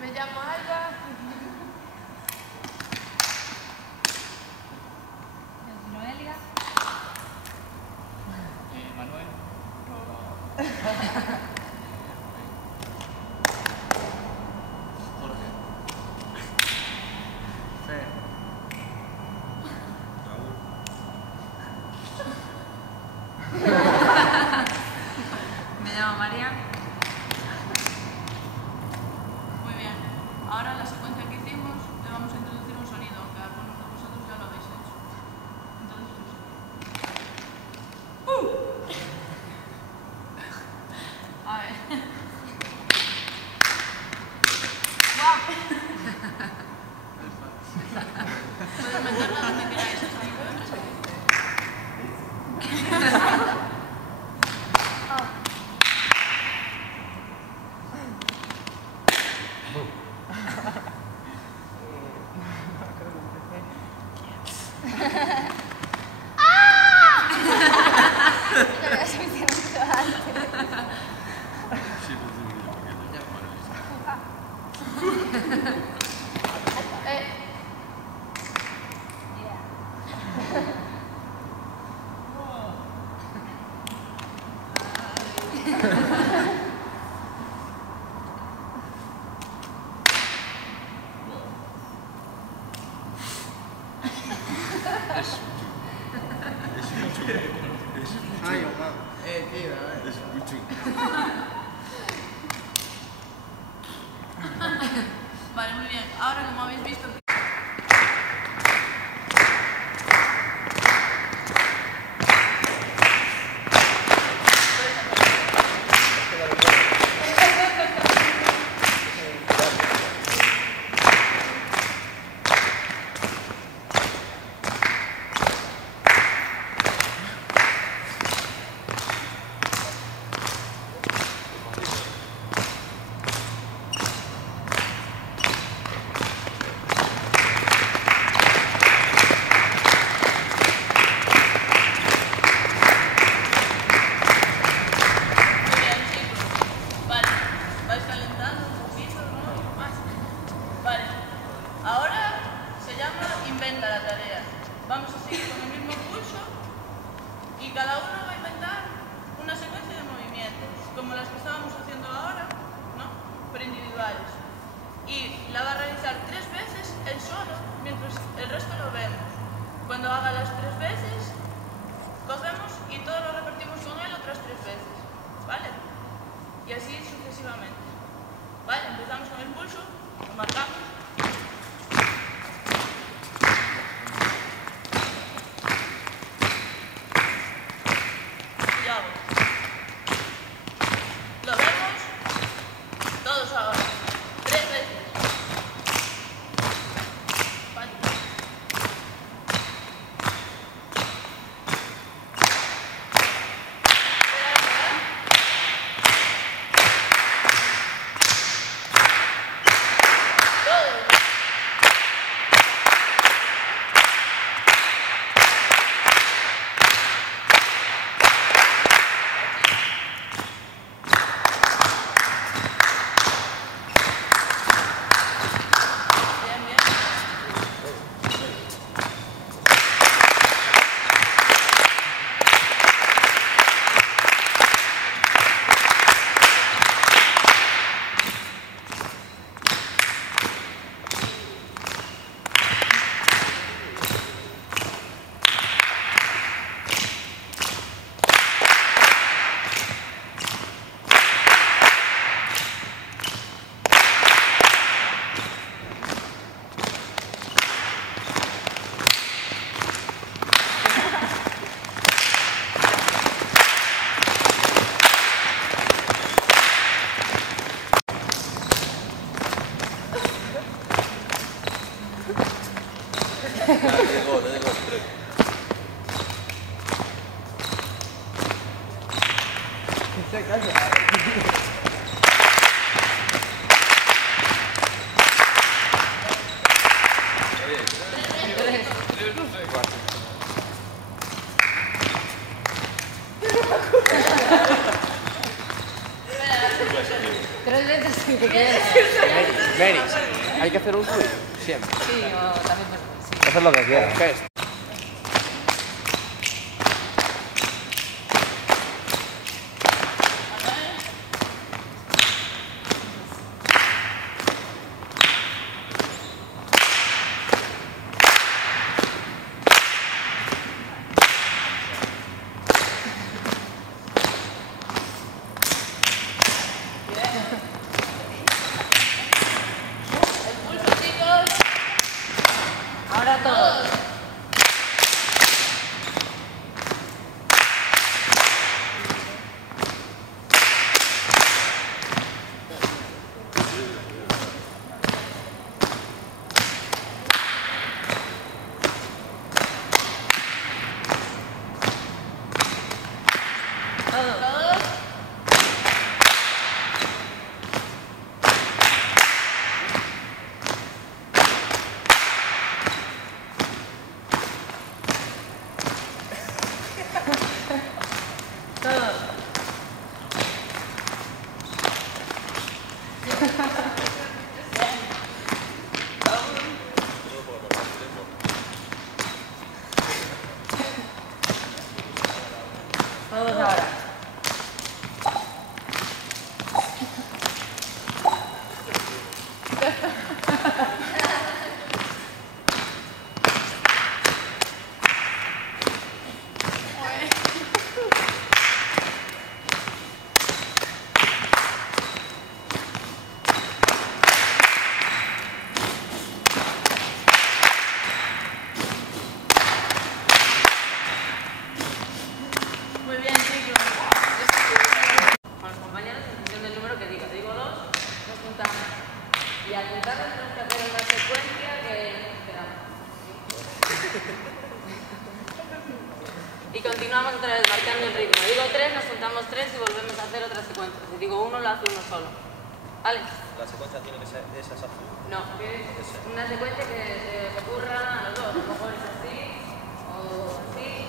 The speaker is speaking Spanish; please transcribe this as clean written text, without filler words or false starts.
Me llamo Alba. Noelia. Manuel. Jorge. Fer. Raúl. Me llamo María. Muy bien. Ahora en la secuencia que hicimos le vamos a introducir un sonido, aunque algunos de vosotros ya lo habéis hecho. Entonces, a ver. ¡Guau! Podéis meterla donde queráis. Sí, pues un vídeo pequeño. Es mucho. Es mucho. Ay, mamá. Tío, a ver. Es mucho. Vale, muy bien. Ahora, como habéis visto... Vale, vais calentando un poquito, ¿no? Más. Vale, ahora se llama inventa la tarea. Vamos a seguir con el mismo pulso y cada uno va a inventar una secuencia de movimientos, como las que estábamos haciendo ahora, ¿no? Pero individuales. Y la va a realizar 3 veces él solo, mientras el resto lo vemos. Cuando haga las 3 veces, cogemos y todo lo repetimos con él otras 3 veces, ¿vale? Y así sucesivamente. Vale, empezamos con el pulso, lo marcamos. Cuidado. Lo vemos todos ahora. 3 veces. Vale. Bien, bien. Mary, hay que hacer un tuyo, siempre. Sí, o también sí. Hacer lo que quieras. ¿Qué es? Ahora todos. Todos. Todos. Todos ahora. Muy bien, chicos. Con los compañeros, en función del número que diga. Digo 2, nos juntamos. Y al juntarnos tenemos que hacer una secuencia que esperamos. Y continuamos otra vez marcando el ritmo. Digo 3, nos juntamos 3 y volvemos a hacer otra secuencia. Si digo 1, lo hace uno solo. ¿Vale? La secuencia tiene que ser de esas así. No, es una secuencia que se ocurra a los dos. A lo mejor es así o así.